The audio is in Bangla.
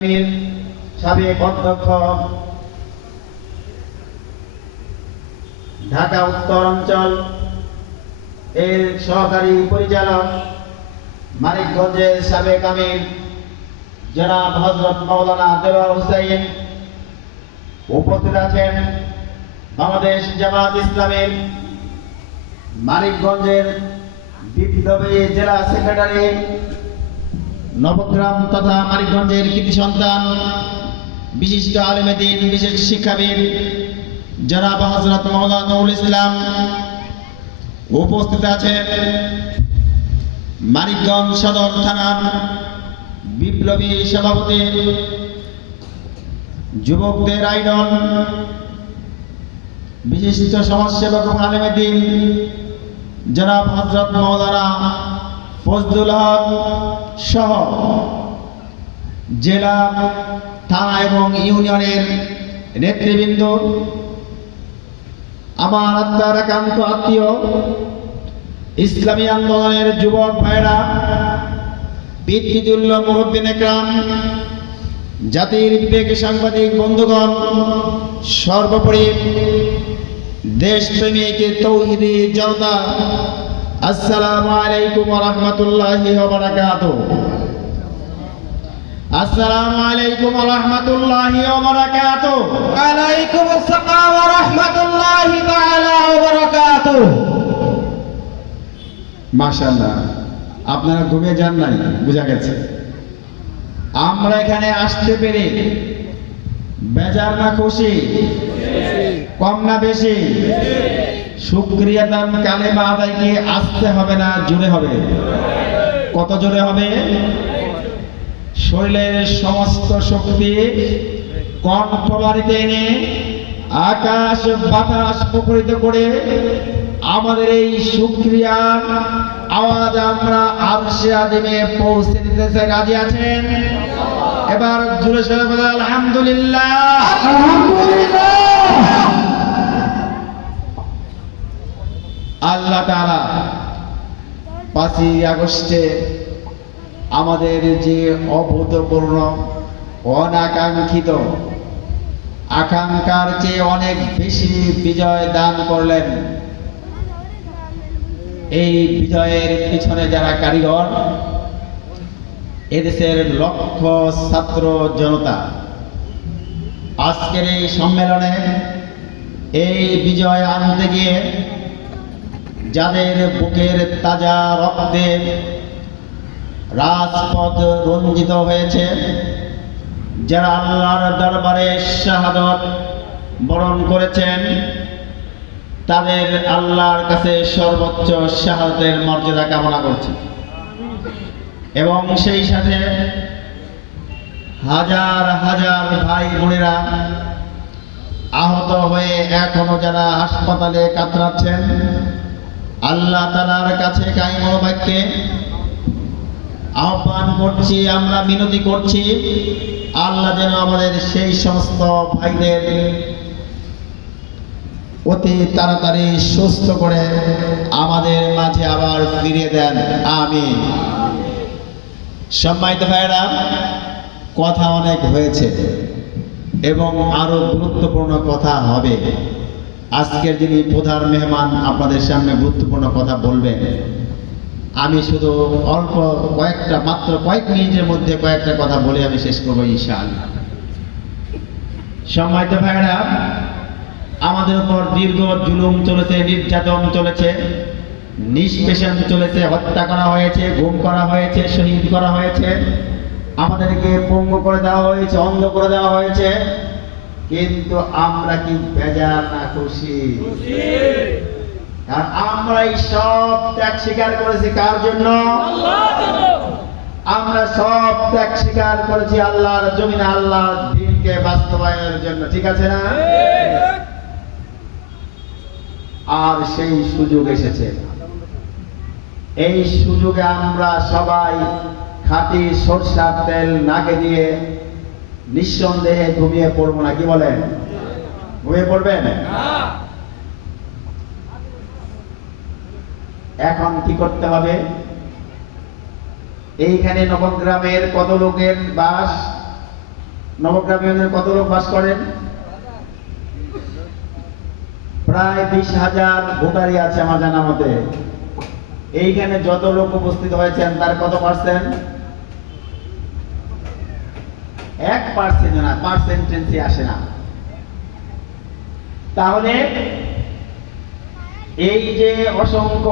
সাবেক অধ্যক্ষ ঢাকা উত্তর অঞ্চল এর সহকারী পরিচালক মানিকগঞ্জের সাবেক আমির জনাব হজরত মৌলানা দেওয়া হুসাইন উপস্থিত আছেন বাংলাদেশ জামাত ইসলামের মানিকগঞ্জের বিপ্লবী জেলা সেক্রেটারি নবগ্রাম তথা মানিকগঞ্জের কৃতি সন্তান, বিশিষ্ট আলেমেদিন বিশেষ শিক্ষাবিদ, জনাব হজরত মৌলানা নুরুল ইসলাম উপস্থিত আছেন। মানিকগঞ্জ সদর থানার বিপ্লবী সভাপতি, যুবকদের আইডন বিশিষ্ট সমাজসেবক আলেমেদিন জনাব হজরত মৌলানা ফজলুল হক সহ জেলা, থানা এবং ইউনিয়নের নেতৃবৃন্দ, আমার আত্মার একান্ত আত্মীয়, ইসলামী আন্দোলনের যুবক ভাইরা পিতৃতুল্য মুরব্বিন একরাম, জাতির বিবেক সাংবাদিক বন্ধুগণ, সর্বোপরি দেশপ্রেমিক তৌহিদি জনতা আসসালামু আলাইকুম রাহমাতুল্লাহি আসসালামু আলাইকুম রাহমাতুল্লাহি আসসালাম মাশাআল্লাহ আপনারা ঘুমিয়ে যান নাই বোঝা গেছে। আমরা এখানে আসতে পেরে বেজার না খুশি? কম না বেশি? শুক্রিয়া দান কালেমা আদায় কি আসতে হবে না? জোরে হবে। কত জোরে হবে? শরীরের সমস্ত শক্তি কণ্ঠবাড়িতে এনে আকাশ বাতাস মুখরিত করে আমাদের এই শুক্রিয়ার আওয়াজ আমরা আরশে আদিমে পৌঁছে দিতে চাই। রাজি আছেন? এবার জুড়ে সরে বলে আলহামদুলিল্লাহ। আল্লাহ তাআলা পাঁচই আগস্টে আমাদের যে অভূতপূর্ণ, অনাকাঙ্ক্ষিত আকাঙ্ক্ষার চেয়ে অনেক বেশি বিজয় দান করলেন। এই বিজয়ের পিছনে যারা কারিগর, এদেশের লক্ষ ছাত্র জনতা, আজকের এই সম্মেলনে এই বিজয় আনতে গিয়ে যাদের বুকের তাজা রক্তে রাজপথ রঞ্জিত হয়েছে, যারা আল্লাহর দরবারে শাহাদত বরণ করেছেন, তাদের আল্লাহর কাছে সর্বোচ্চ শাহাদতের মর্যাদা কামনা করছি। এবং সেই সাথে হাজার হাজার ভাই বোনেরা আহত হয়ে এখনও যারা হাসপাতালে কাতরাচ্ছেন আল্লাহ তালার কাছে কাইমন বাক্যে আহ্বান করছি, আমরা মিনতি করছি, আল্লাহ যেন আমাদের সেই সমস্ত ভাইদের অতি তাড়াতাড়ি সুস্থ করে আমাদের মাঝে আবার ফিরিয়ে দেন। আমি সম্মানিত ভাইরা কথা অনেক হয়েছে এবং আরও গুরুত্বপূর্ণ কথা হবে। আজকের যিনি প্রধান মেহমান আপনাদের সামনে গুরুত্বপূর্ণ কথা বলবেন, আমি শুধু অল্প কয়েকটা, মাত্র কয়েক মিনিটের মধ্যে কয়েকটা কথা বলে আমি শেষ করব ইনশাআল্লাহ। সম্মানিত ভাইরা আমাদের উপর দীর্ঘ জুলুম চলেছে, নির্যাতন চলেছে, নিষ্পেষণ চলেছে, হত্যা করা হয়েছে, গুম করা হয়েছে, শহীদ করা হয়েছে, আমাদেরকে পঙ্গু করে দেওয়া হয়েছে, অন্ধ করে দেওয়া হয়েছে। কিন্তু আমরা কি বেজার না খুশি? আর আমরা এই সব ত্যাগ স্বীকার করেছি কার জন্য? আমরা সব ত্যাগ স্বীকার করেছি আল্লাহর জমিনে, আল্লাহর দিনকে বাস্তবায়নের জন্য, ঠিক আছে না? আর সেই সুযোগ এসেছে। এই সুযোগে আমরা সবাই খাঁটি সরষার তেল নাকে দিয়ে নিঃসন্দেহে ঘুমিয়ে পড়ব না, কি বলেন? ঘুমিয়ে পড়বেন? এখন কি করতে হবে? এইখানে নবগ্রামের কত লোকের বাস? নবগ্রামের কত লোক বাস করেন? প্রায় বিশ হাজার ভোটারি আছে আমার জানা মতে। এইখানে যত লোক উপস্থিত হয়েছেন, তার কত পার্সেন্ট এক পার্সেন্ট না পার্সেন্টেন্সে আসে না। তাহলে এই যে অসংখ্য